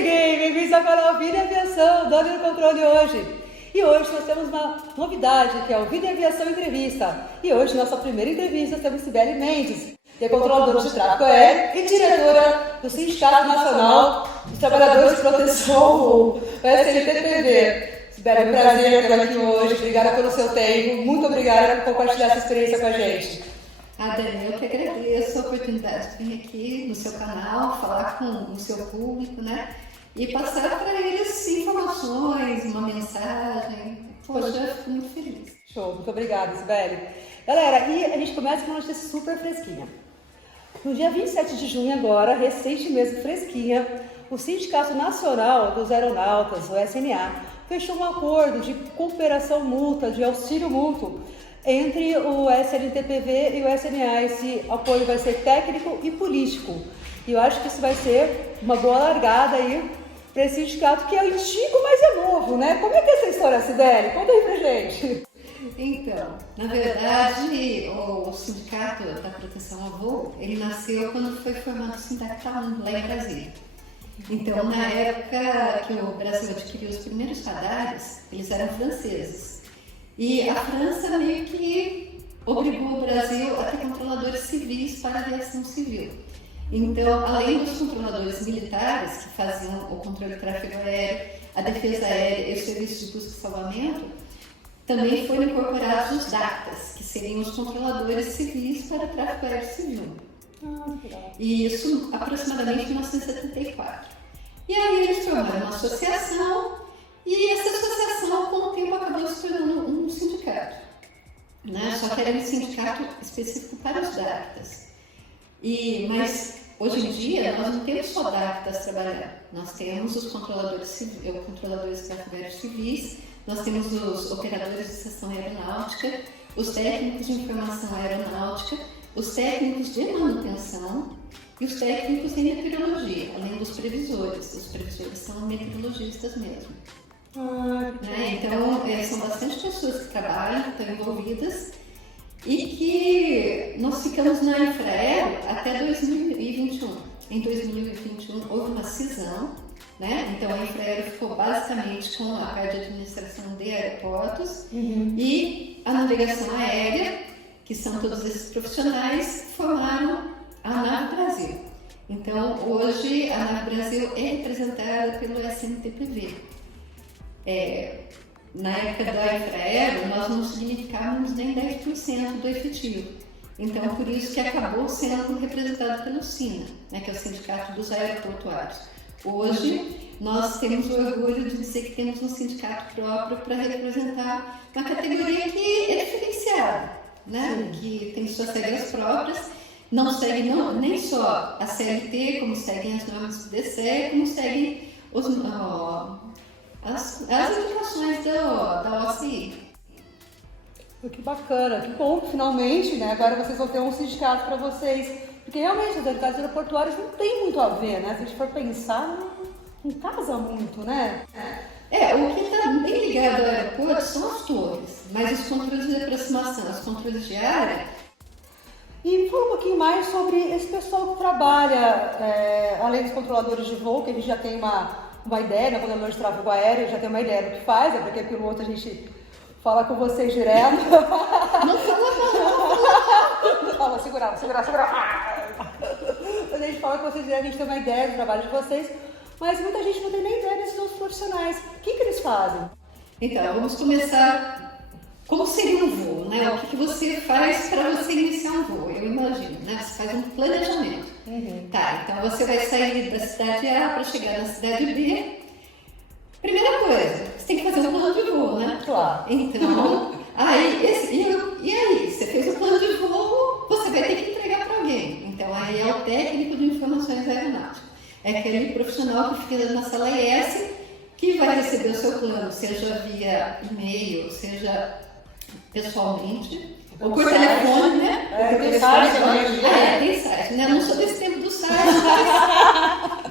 cheguei! Bem-vindos ao canal Vida e Aviação, Dani no Controle hoje. E hoje nós temos uma novidade, que é o Vida e Aviação Entrevista. E hoje, nossa primeira entrevista, temos Sibeli Mendes, que é controladora de tráfego aéreo e diretora do Sindicato Nacional dos Trabalhadores de Proteção ao Voo, o SNTPV. Sibeli, é um prazer tê-la aqui hoje. Obrigada pelo seu tempo. Muito obrigada por compartilhar essa experiência com a gente. Dani, eu que agradeço a oportunidade de vir aqui no seu canal, falar com o seu público, né? E passar para eles informações, uma mensagem. Poxa, eu fico muito feliz. Show, muito obrigada, Sibeli. Galera, e a gente começa com uma notícia super fresquinha. No dia 27 de junho agora, recente mesmo, fresquinha, o Sindicato Nacional dos Aeronautas, o SNA, fechou um acordo de cooperação mútua, de auxílio mútuo, entre o SNTPV e o SNA. Esse apoio vai ser técnico e político. E eu acho que isso vai ser uma boa largada aí para esse sindicato que é antigo, mas é novo, né? Como é que é essa história, Sibeli? Conta aí pra gente. Então, na verdade, o Sindicato da Proteção ao Voo, ele nasceu quando foi formado o Sindicato lá em Brasília. Então, na época que o Brasil adquiriu os primeiros radares, eles eram franceses. E a França meio que obrigou o Brasil a ter controladores civis para a aviação civil. Então, além dos controladores militares, que faziam o controle de tráfego aéreo, a defesa aérea e o serviço de busca e salvamento, também foram incorporados os DACTAs, que seriam os controladores civis para o tráfego aéreo civil. E isso aproximadamente em 1974. E aí eles formaram uma associação, e essa associação, com o tempo, acabou se tornando um sindicato, né? Só que era um sindicato específico para os DACTAs. Mas hoje em dia nós não temos só DACTAs trabalhando, nós temos os controladores de tráfego aéreo civis, nós temos os operadores de estação aeronáutica, os técnicos de informação aeronáutica, os técnicos de manutenção e os técnicos em meteorologia, além dos previsores. Os previsores são meteorologistas mesmo. Então, são bastante pessoas que trabalham, que estão envolvidas, e que nós ficamos na Infraero até 2021. Em 2021 houve uma cisão, né? Então a Infraero ficou basicamente com a parte de administração de aeroportos e a navegação aérea, que são todos esses profissionais, formaram a ANAV Brasil. Então hoje a ANAV Brasil é representada pelo SNTPV. Na época da Infraero, nós não significávamos nem 10% do efetivo. Então, por isso que acabou sendo representado pelo SINA, né, que é o Sindicato dos Aeroportuários. Hoje, nós temos o orgulho de dizer que temos um sindicato próprio para representar uma categoria que é diferenciada, né, que tem suas regras próprias, não segue nem só a CLT, como seguem as normas do DCE, como seguem as indicações da OCI. Que bacana, que bom que finalmente, né, agora vocês vão ter um sindicato para vocês, porque realmente as atividades aeroportuárias não tem muito a ver, né? Se a gente for pensar, não casa muito, né? O que está bem ligado ao aeroporto são as torres, mas os controles de aproximação, os controles de área. E fala um pouquinho mais sobre esse pessoal que trabalha, além dos controladores de voo, que a gente já tem uma ideia, né, controlador de tráfego aéreo, já tem uma ideia do que faz, porque piloto a gente fala com vocês direto. Não fala, segurar. A gente fala com vocês direto, a gente tem uma ideia do trabalho de vocês, mas muita gente não tem nem ideia desses outros profissionais. O que eles fazem? Então, vamos começar. Como seria um voo, né? O que você faz para você iniciar um voo? Eu imagino, né? Você faz um planejamento. Tá, então você vai sair da cidade A para chegar na cidade B. Primeira coisa, você tem que fazer um plano de voo, né? Claro. Então, e aí, você fez o plano de voo, você vai ter que entregar para alguém. Então, aí é o técnico de informações aeronáuticas. É aquele profissional que fica na sala ES, que vai receber o seu plano, seja via e-mail, seja pessoalmente, ou por telefone, né? Tem site também. Tem site, né? Não sou desse tempo do site,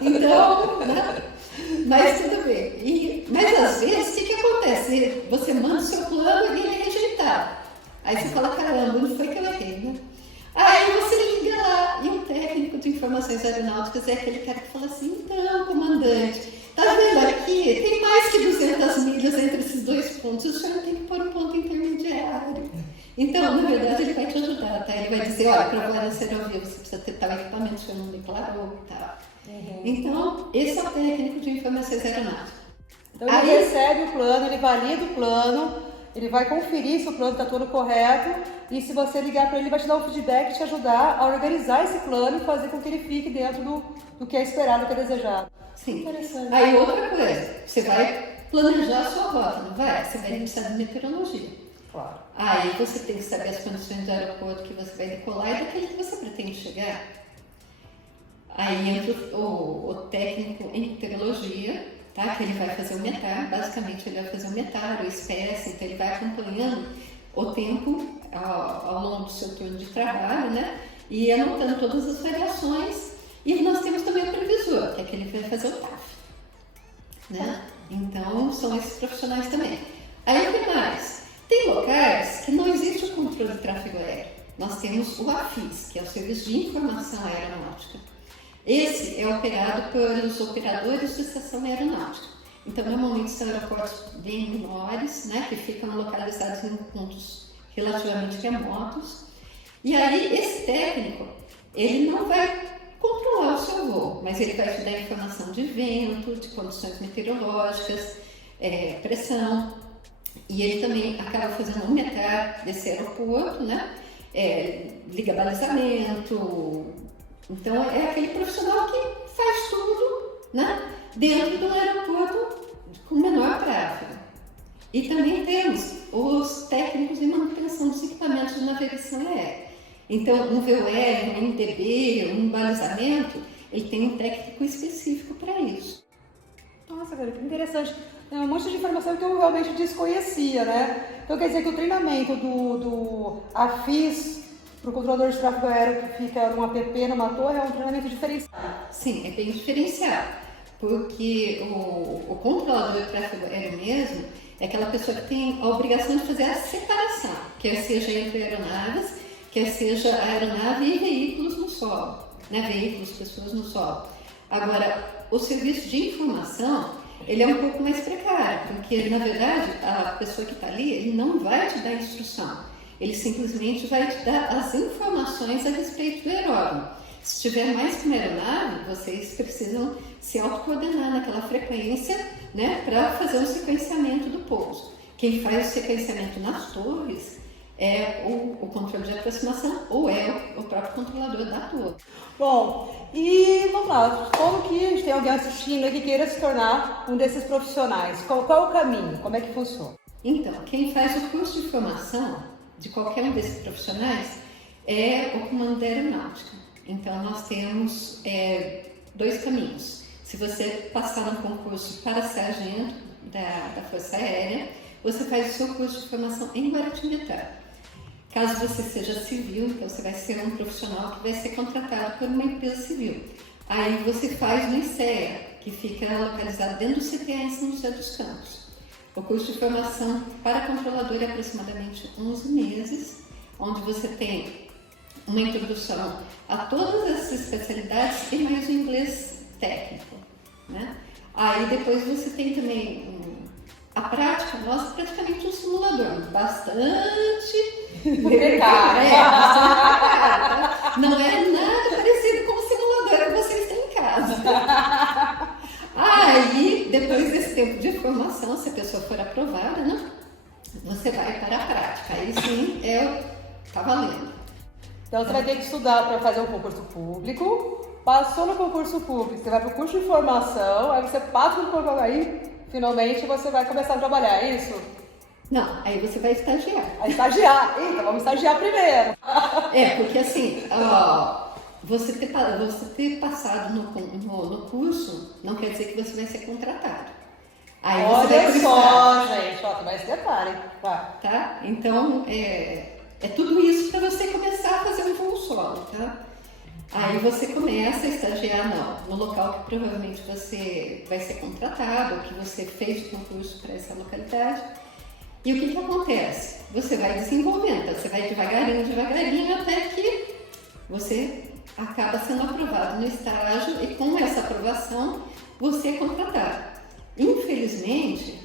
então, né? Mas tudo bem. Mas às vezes, o que acontece? Você manda o seu plano e ele é rejeitado. Aí você fala, caramba, não foi que eu errei, né? Aí você liga lá, e o técnico de informações aeronáuticas é aquele cara que fala assim, então, comandante, pontos, o senhor tem que pôr um ponto intermediário. Então, na verdade, ele vai te ajudar, tá? Ele vai dizer, olha, para voar na aerovia você precisa ter tal equipamento, o senhor não declarou e tal. Então, esse é o técnico de informações aeronáuticas. Então ele recebe o plano, ele valida o plano, ele vai conferir se o plano está todo correto e se você ligar para ele, ele vai te dar um feedback e te ajudar a organizar esse plano e fazer com que ele fique dentro do que é esperado, do que é desejado. Sim. Interessante. Aí outra coisa, você vai planejar a sua rota, não vai? Você vai precisar de meteorologia. Claro. Aí você tem que saber as condições do aeroporto que você vai decolar e daquele que você pretende chegar. Aí entra o técnico em meteorologia, tá? Que ele vai fazer o METAR, basicamente ele vai fazer o METAR, o espécie, então ele vai acompanhando o tempo ao longo do seu turno de trabalho, né? E anotando todas as variações. E nós temos também o previsor, que é aquele que vai fazer o TAF, né? Então são esses profissionais também. Aí o que mais? Tem locais que não existe o controle de tráfego aéreo. Nós temos o AFIS, que é o Serviço de Informação Aeronáutica. Esse é operado pelos operadores de estação aeronáutica. Então, normalmente são aeroportos bem menores, né, que ficam localizados em pontos relativamente remotos. E aí, esse técnico, ele não vai controlar o seu voo, mas ele vai te dar informação de vento, de condições meteorológicas, pressão. E ele também acaba fazendo um METAR desse aeroporto, né? Liga balizamento. Então é aquele profissional que faz tudo, né? Dentro do aeroporto com menor tráfego. E também temos os técnicos de manutenção dos equipamentos de navegação aérea. Então um VOR, um MDB, um balizamento, ele tem um técnico específico para isso. Nossa, cara, que interessante. É um monte de informação que eu realmente desconhecia, né? Então quer dizer que o treinamento do AFIS para o controlador de tráfego aéreo que fica num app, numa torre, é um treinamento diferenciado. Sim, é bem diferenciado, porque o controlador de tráfego aéreo mesmo é aquela pessoa que tem a obrigação de fazer a separação, quer seja entre aeronaves, quer seja aeronave e veículos no solo, né? Veículos, pessoas no solo. Agora, o serviço de informação, ele é um pouco mais precário, porque, na verdade, a pessoa que está ali, ele não vai te dar instrução, ele simplesmente vai te dar as informações a respeito do aeródromo. Se tiver mais que uma aeronave, vocês precisam se autocoordenar naquela frequência, né, para fazer o sequenciamento do pouso. Quem faz o sequenciamento nas torres é o controle de aproximação ou é o próprio controlador da torre. Bom, e vamos lá, como que tem alguém assistindo aí que queira se tornar um desses profissionais? Qual é o caminho? Como é que funciona? Então, quem faz o curso de formação de qualquer um desses profissionais é o Comando da Aeronáutica. Então, nós temos dois caminhos. Se você passar no concurso para sargento da Força Aérea, você faz o seu curso de formação em Guaratinguetá. Caso você seja civil, então você vai ser um profissional que vai ser contratado por uma empresa civil. Aí você faz no ICEA, que fica localizado dentro do CTA em São José dos Campos. O curso de formação para controlador é aproximadamente 11 meses, onde você tem uma introdução a todas essas especialidades e mais o inglês técnico, né? Aí depois você tem também a prática, nossa, praticamente um simulador, bastante precário. Tá? Não é nada parecido com o simulador que vocês têm em casa. Aí, depois desse tempo de formação, se a pessoa for aprovada, né, você vai para a prática. Aí sim, tá valendo. Então você vai ter que estudar para fazer um concurso público, passou no concurso público, você vai para o curso de formação, aí você passa no concurso, aí finalmente você vai começar a trabalhar, é isso? Não, aí você vai estagiar. A estagiar? Eita, vamos estagiar primeiro. Porque assim, você ter passado no curso não quer dizer que você vai ser contratado. Aí olha você vai só, gente, ó, mais detalhe. Tá? Então, é tudo isso para você começar a fazer um voo solo, tá? Aí você começa a estagiar no local que provavelmente você vai ser contratado, ou que você fez o concurso para essa localidade. E o que acontece? Você vai desenvolvendo, então você vai devagarinho, até que você acaba sendo aprovado no estágio e com essa aprovação você é contratado. Infelizmente,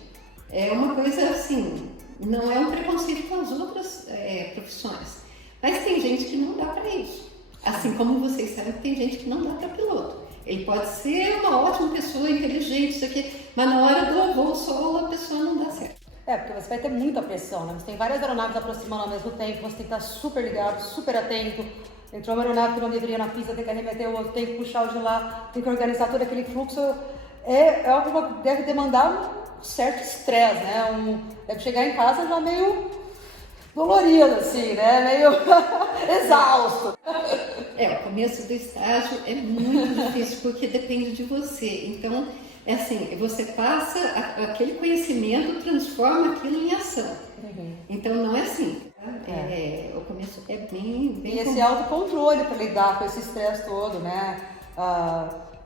É uma coisa assim, não é um preconceito com as outras profissões, mas tem gente que não dá para isso. Assim como vocês sabem que tem gente que não dá para piloto. Ele pode ser uma ótima pessoa, inteligente, isso aqui, mas na hora do voo solo a pessoa não dá certo. Porque você vai ter muita pressão, né? Você tem várias aeronaves aproximando ao mesmo tempo, você tem que estar super ligado, super atento. Entrou uma aeronave que não deveria na pista, tem que arremeter o outro, tem que puxar o de lá, tem que organizar todo aquele fluxo. É algo que deve demandar um certo estresse, né? Deve chegar em casa já meio dolorido, assim, né? Meio exausto. O começo do estágio é muito difícil porque depende de você. Então, é assim, você passa aquele conhecimento, transforma aquilo em ação. Então, não é assim. O começo é bem E esse autocontrole para lidar com esse estresse todo, né?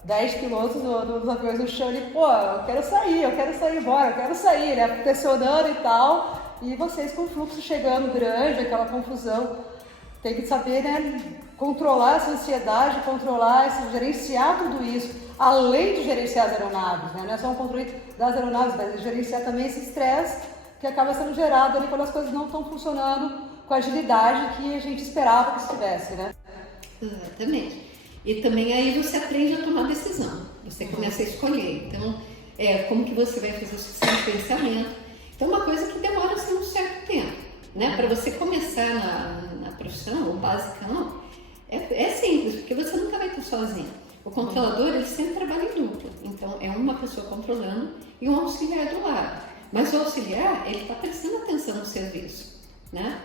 10 pilotos dos aviões no chão, ele, eu quero sair embora, eu quero sair, né? Pressionando e tal. E vocês com o fluxo chegando grande, aquela confusão. Tem que saber, né, controlar essa ansiedade, gerenciar tudo isso, além de gerenciar as aeronaves, né? Não é só um controle das aeronaves, mas gerenciar também esse estresse que acaba sendo gerado ali quando as coisas não estão funcionando com a agilidade que a gente esperava que estivesse, né? Exatamente. E também aí você aprende a tomar decisão, você começa a escolher. Então, como que você vai fazer o seu pensamento. Então, uma coisa que demora assim, um certo tempo, né? Para você começar na profissão, o basicão, é simples, porque você nunca vai estar sozinho. O controlador, ele sempre trabalha em dupla. Então, é uma pessoa controlando e um auxiliar do lado. Mas o auxiliar, ele está prestando atenção no serviço, né?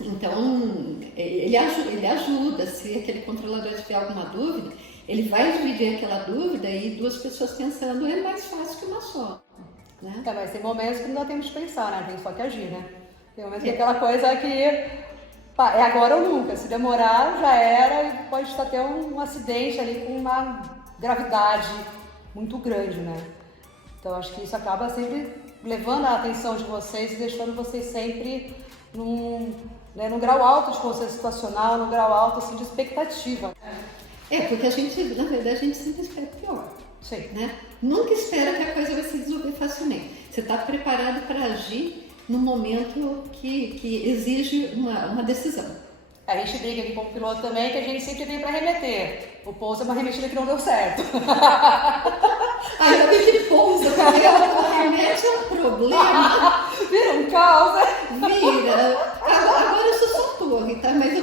Então, ele ajuda, se aquele controlador tiver alguma dúvida, ele vai dividir aquela dúvida e duas pessoas pensando é mais fácil que uma só. Né? Mas tem momentos que não dá tempo de pensar, né? Tem só que agir, né? Tem momentos que aquela coisa que é agora ou nunca. Se demorar, já era e pode estar até um acidente ali com uma gravidade muito grande, né? Então, acho que isso acaba sempre levando a atenção de vocês e deixando vocês sempre num grau alto de consciência situacional, num grau alto assim, de expectativa. Porque a gente, na verdade, a gente sempre espera pior. Sim. Né? Nunca espera que a coisa vai se resolver facilmente. Você está preparado para agir no momento que exige uma decisão. A gente briga aqui com o piloto também que a gente sempre vem para remeter. O pouso é uma remetida que não deu certo. Ainda bem que ele pousa, porque o remete é um problema. Vira um caos, né? Vira. Agora eu sou só torre, tá? Mas eu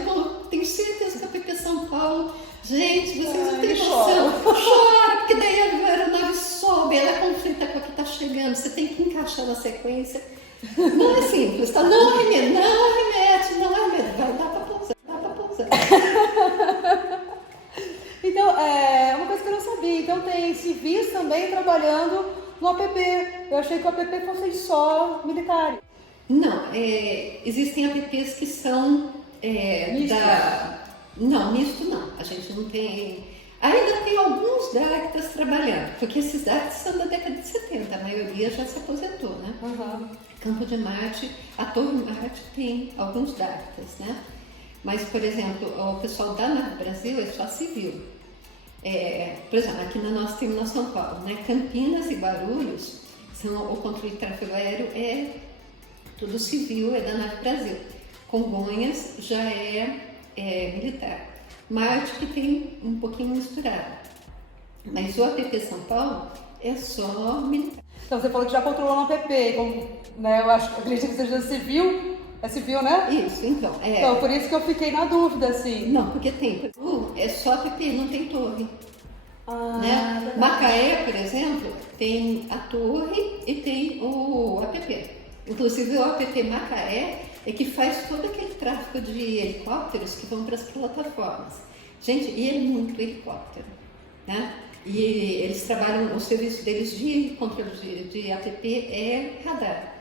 tenho certeza que a PP São Paulo, gente, vocês não têm noção. Chora, porque daí a aeronave sobe, ela conflita com a que está chegando, você tem que encaixar na sequência. Não é simples, tá? Não arremete, vai dar para pousar. Então, uma coisa que eu não sabia, então tem civis também trabalhando no APP. Eu achei que o APP fosse só militar. Não, existem APPs que são misto? Não, misto não. A gente não tem. Ainda tem alguns DACTAs trabalhando, porque esses DACTAs são da década de 70, a maioria já se aposentou, né? Uhum. Campo de Marte, a Torre Marte tem alguns DACTAs, né? Mas, por exemplo, o pessoal da NAV Brasil é só civil. Por exemplo, aqui na nossa terminação São Paulo, né? Campinas e Guarulhos, o controle de tráfego aéreo é tudo civil, é da NAV Brasil. Congonhas já é militar. Marte que tem um pouquinho misturado. Mas o APP São Paulo é só militar. Então você falou que já controlou no APP, né? Eu acredito que seja civil. É civil, né? Isso, então. Então, por isso que eu fiquei na dúvida, assim. Não, porque tem. É só APP, não tem torre. Né? Verdade. Macaé, por exemplo, tem a torre e tem o APP. Inclusive o APP Macaé é que faz todo aquele tráfego de helicópteros que vão para as plataformas. Gente, e é muito helicóptero, né? E eles trabalham, o serviço deles de controle de APP é radar.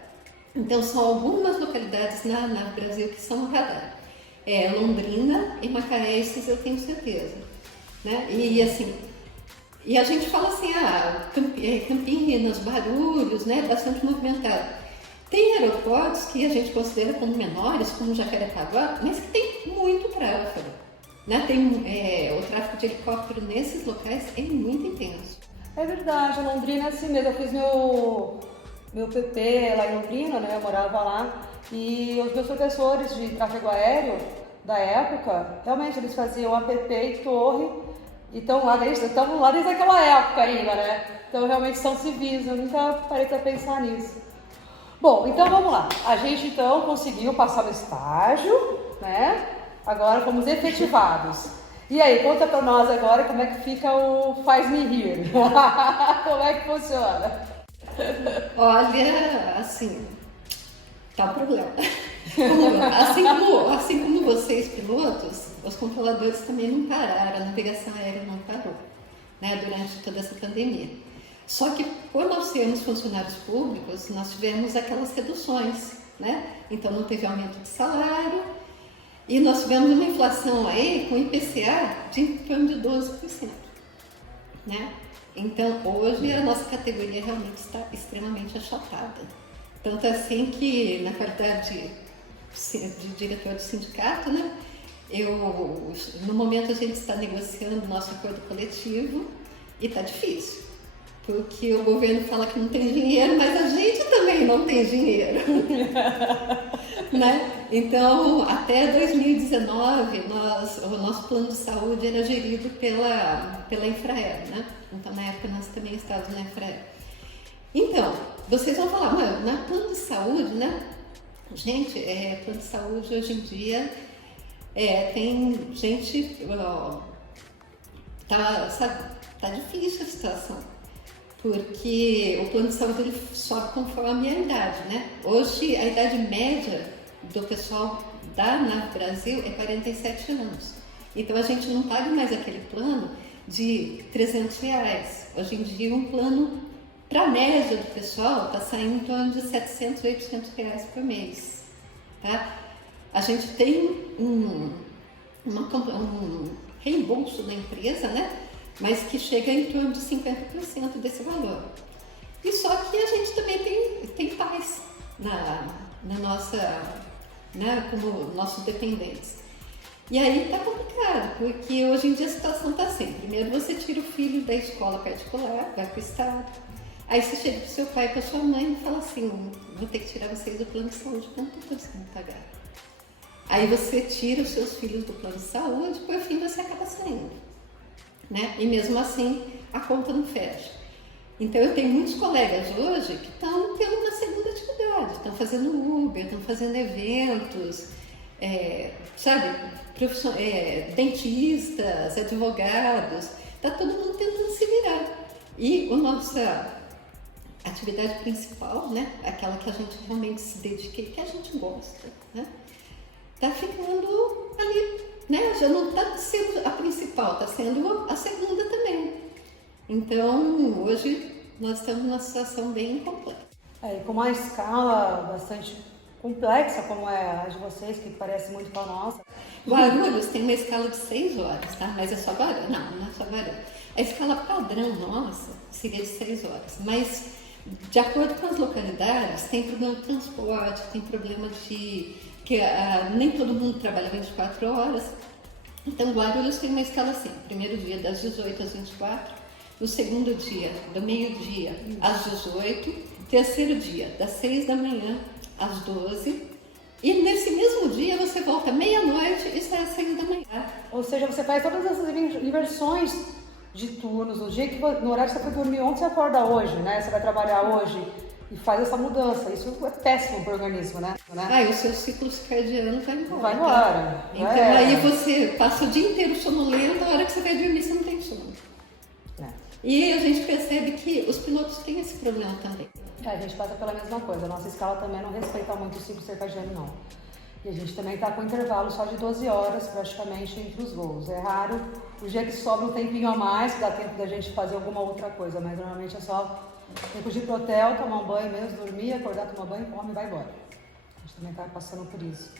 Então são algumas localidades no Brasil que são radar. Londrina e Macaé, esses eu tenho certeza. Né? E a gente fala assim, Campinas, Barulhos, né? Bastante movimentado. Tem aeroportos que a gente considera como menores, como Jacarepaguá, mas que tem muito tráfego. Né? O tráfego de helicóptero nesses locais é muito intenso. É verdade, a Londrina é assim mesmo. Eu fiz meu PP lá em Londrina, né? Eu morava lá. E os meus professores de tráfego aéreo da época, realmente eles faziam app e torre. Então lá desde aquela época ainda, né? Então realmente são civis, eu nunca parei para pensar nisso. Bom, então vamos lá. A gente então conseguiu passar no estágio, né? Agora fomos efetivados. E aí, conta para nós agora como é que fica o Faz-me Rir. Como é que funciona? Olha, assim, tá um problema. Assim como vocês, pilotos, os controladores também não pararam, a navegação aérea não parou, né, durante toda essa pandemia. Só que, por nós sermos funcionários públicos, nós tivemos aquelas reduções, né? Então não teve aumento de salário e nós tivemos uma inflação aí com IPCA de em torno de 12%, né? Então hoje a nossa categoria realmente está extremamente achatada. Tanto assim que, na verdade, de diretor do sindicato, né? No momento a gente está negociando o nosso acordo coletivo e está difícil. Porque o governo fala que não tem dinheiro, mas a gente também não tem dinheiro. Né? Então, até 2019, o nosso plano de saúde era gerido pela Infraero, né? Então, na época, nós também estávamos na Infraero. Então, vocês vão falar, mano, na plano de saúde, né? Gente, plano de saúde hoje em dia tem gente, tá difícil a situação. Porque o plano de saúde ele sobe conforme a idade, né? Hoje a idade média do pessoal da NAV Brasil é 47 anos. Então a gente não paga mais aquele plano de R$300. Hoje em dia um plano para a média do pessoal está saindo em torno de R$700, R$800 por mês. Tá? A gente tem um reembolso da empresa, né? Mas que chega em torno de 50% desse valor. E só que a gente também tem pais na nossa, né, como nossos dependentes. E aí tá complicado, porque hoje em dia a situação tá assim. Primeiro você tira o filho da escola particular, vai pro estado. Aí você chega pro seu pai e pra sua mãe e fala assim, vou ter que tirar vocês do plano de saúde, porque eu não tô conseguindo pagar. Aí você tira os seus filhos do plano de saúde, por fim você acaba saindo. Né? E mesmo assim a conta não fecha. Então eu tenho muitos colegas hoje que estão tendo uma segunda atividade, estão fazendo Uber, estão fazendo eventos, dentistas, advogados, está todo mundo tentando se virar. E a nossa atividade principal, né, aquela que a gente realmente se dedica e que a gente gosta, né, está ficando ali. Né? Já não está sendo a principal, está sendo a segunda também. Então, hoje nós estamos numa situação bem complexa. E com uma escala bastante complexa, como é a de vocês, que parece muito com a nossa. Guarulhos tem uma escala de 6 horas, tá? Mas é só Guarulhos. Não é só Guarulhos. A escala padrão nossa seria de 6 horas, mas de acordo com as localidades, tem problema de transporte, tem problema de... que nem todo mundo trabalha 24 horas. Então, Guarulhos tem uma escala assim, primeiro dia das 18 às 24, no segundo dia do meio-dia às 18, terceiro dia das 6 da manhã às 12, e nesse mesmo dia você volta meia-noite e sai às 6 da manhã. Ou seja, você faz todas essas inversões de turnos, no horário que você foi dormir ontem, você acorda hoje, né? Você vai trabalhar hoje. E faz essa mudança. Isso é péssimo para o organismo, né? E o seu ciclo circadiano vai embora. Vai embora. Então aí você passa o dia inteiro sonolento, a hora que você vai dormir você não tem sono. E a gente percebe que os pilotos têm esse problema também. A gente passa pela mesma coisa. A nossa escala também não respeita muito o ciclo circadiano, não. E a gente também está com intervalo só de 12 horas praticamente entre os voos. É raro o dia que sobra um tempinho a mais, que dá tempo da gente fazer alguma outra coisa, mas normalmente é só tempo de ir pro hotel, tomar um banho mesmo, dormir, acordar, tomar banho, come e vai embora. A gente também está passando por isso.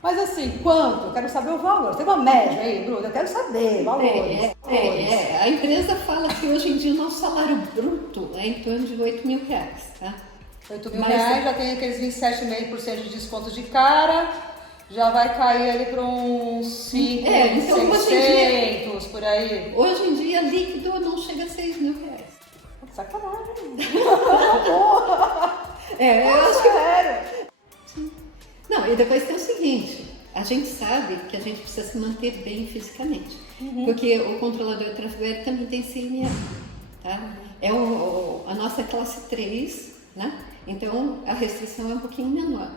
Mas assim, quanto? Eu quero saber o valor. Tem uma média aí, Bruna? Eu quero saber valores. A empresa fala que hoje em dia o nosso salário bruto é em torno de R$8.000, tá? R$8.000, já tem aqueles 27,5% de desconto de cara, já vai cair ali para uns 5.600 por aí. Hoje em dia, líquido não chega a R$6.000. Sacanagem. eu acho que Sério? não, e depois tem o seguinte, a gente sabe que a gente precisa se manter bem fisicamente, porque o controlador de tráfego aéreo também tem CNA, tá? É a nossa classe 3, né? Então a restrição é um pouquinho menor,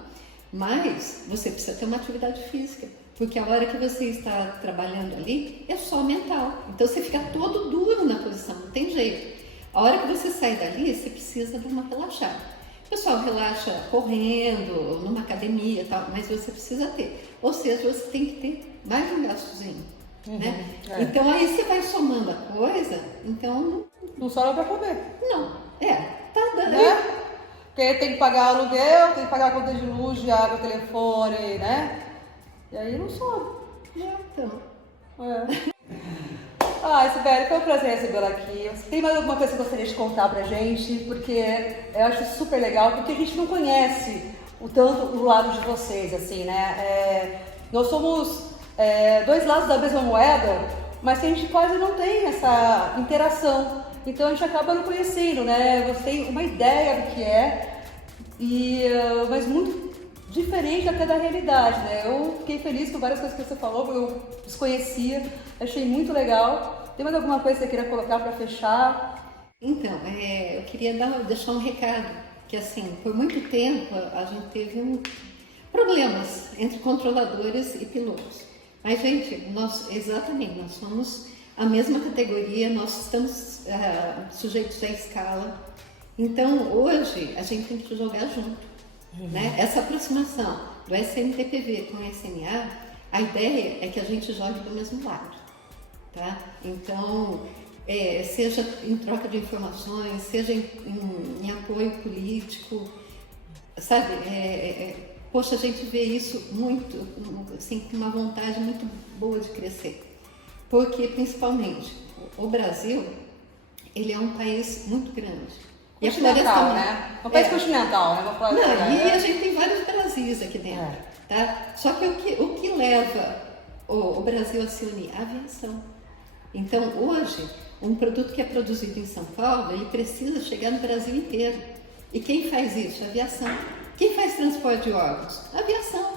mas você precisa ter uma atividade física, porque a hora que você está trabalhando ali é só mental, então você fica todo duro na posição, não tem jeito. A hora que você sai dali, você precisa dar uma relaxada. O pessoal relaxa correndo, numa academia e tal, mas você precisa ter. Ou seja, você tem que ter mais um gastozinho, né? Então aí você vai somando a coisa, então... Não sobra pra comer. Não, tá dando. Né? Porque tem que pagar aluguel, tem que pagar a conta de luz, de água, telefone, né? E aí não sobra. Então... Sibeli, foi um prazer recebê-la aqui. Você tem mais alguma coisa que você gostaria de contar pra gente? Porque eu acho super legal, porque a gente não conhece o lado de vocês, assim, né? Nós somos dois lados da mesma moeda, mas que a gente quase não tem essa interação. Então a gente acaba não conhecendo, né? Você tem uma ideia do que é, mas muito diferente até da realidade, né? Eu fiquei feliz com várias coisas que você falou, eu desconhecia, achei muito legal. Tem mais alguma coisa que você queira colocar para fechar? Então, eu queria deixar um recado, que assim, por muito tempo a gente teve problemas entre controladores e pilotos. Mas, gente, nós somos a mesma categoria, nós estamos sujeitos à escala. Então, hoje, a gente tem que jogar junto. Né? Essa aproximação do SNTPV com o SNA, a ideia é que a gente jogue do mesmo lado. Tá? Então, seja em troca de informações, seja em apoio político, sabe? Poxa, a gente vê isso muito, assim, com uma vontade muito boa de crescer. Porque, principalmente, o Brasil, ele é um país muito grande. Continental, né? Um país continental, né? Vou falar e a gente tem vários Brasis aqui dentro, tá? Só que o que leva o Brasil a se unir? A aviação. Então, hoje, um produto que é produzido em São Paulo, ele precisa chegar no Brasil inteiro. E quem faz isso? A aviação. Quem faz transporte de órgãos? A aviação,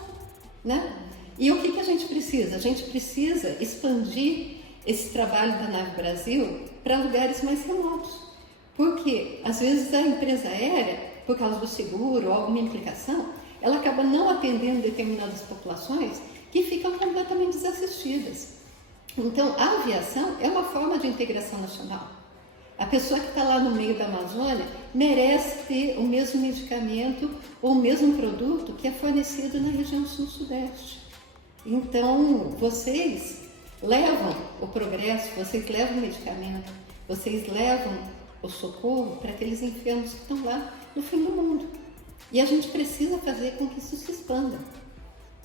né? E o que a gente precisa? A gente precisa expandir esse trabalho da Nave Brasil para lugares mais remotos. Porque, às vezes, a empresa aérea, por causa do seguro ou alguma implicação, ela acaba não atendendo determinadas populações que ficam completamente desassistidas. Então, a aviação é uma forma de integração nacional. A pessoa que está lá no meio da Amazônia merece ter o mesmo medicamento ou o mesmo produto que é fornecido na região sul-sudeste. Então, vocês levam o progresso, vocês levam o medicamento, vocês levam o socorro para aqueles enfermos que estão lá no fim do mundo. E a gente precisa fazer com que isso se expanda.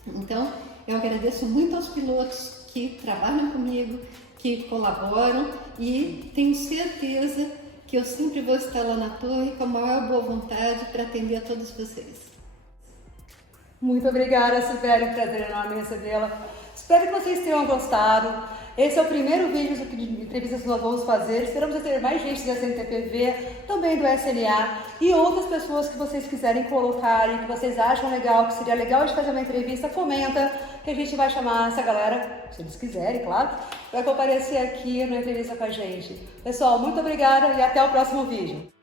Então, eu agradeço muito aos pilotos que trabalham comigo, que colaboram e tenho certeza que eu sempre vou estar lá na torre com a maior boa vontade para atender a todos vocês. Muito obrigada, Sibeli, um prazer enorme recebê-la. Espero que vocês tenham gostado. Esse é o primeiro vídeo de entrevistas que nós vamos fazer. Esperamos ter mais gente da SNTPV, também do SNA e outras pessoas que vocês quiserem colocarem, que vocês acham legal, que seria legal de fazer uma entrevista, comenta, que a gente vai chamar essa galera, se eles quiserem, claro, para comparecer aqui na entrevista com a gente. Pessoal, muito obrigada e até o próximo vídeo.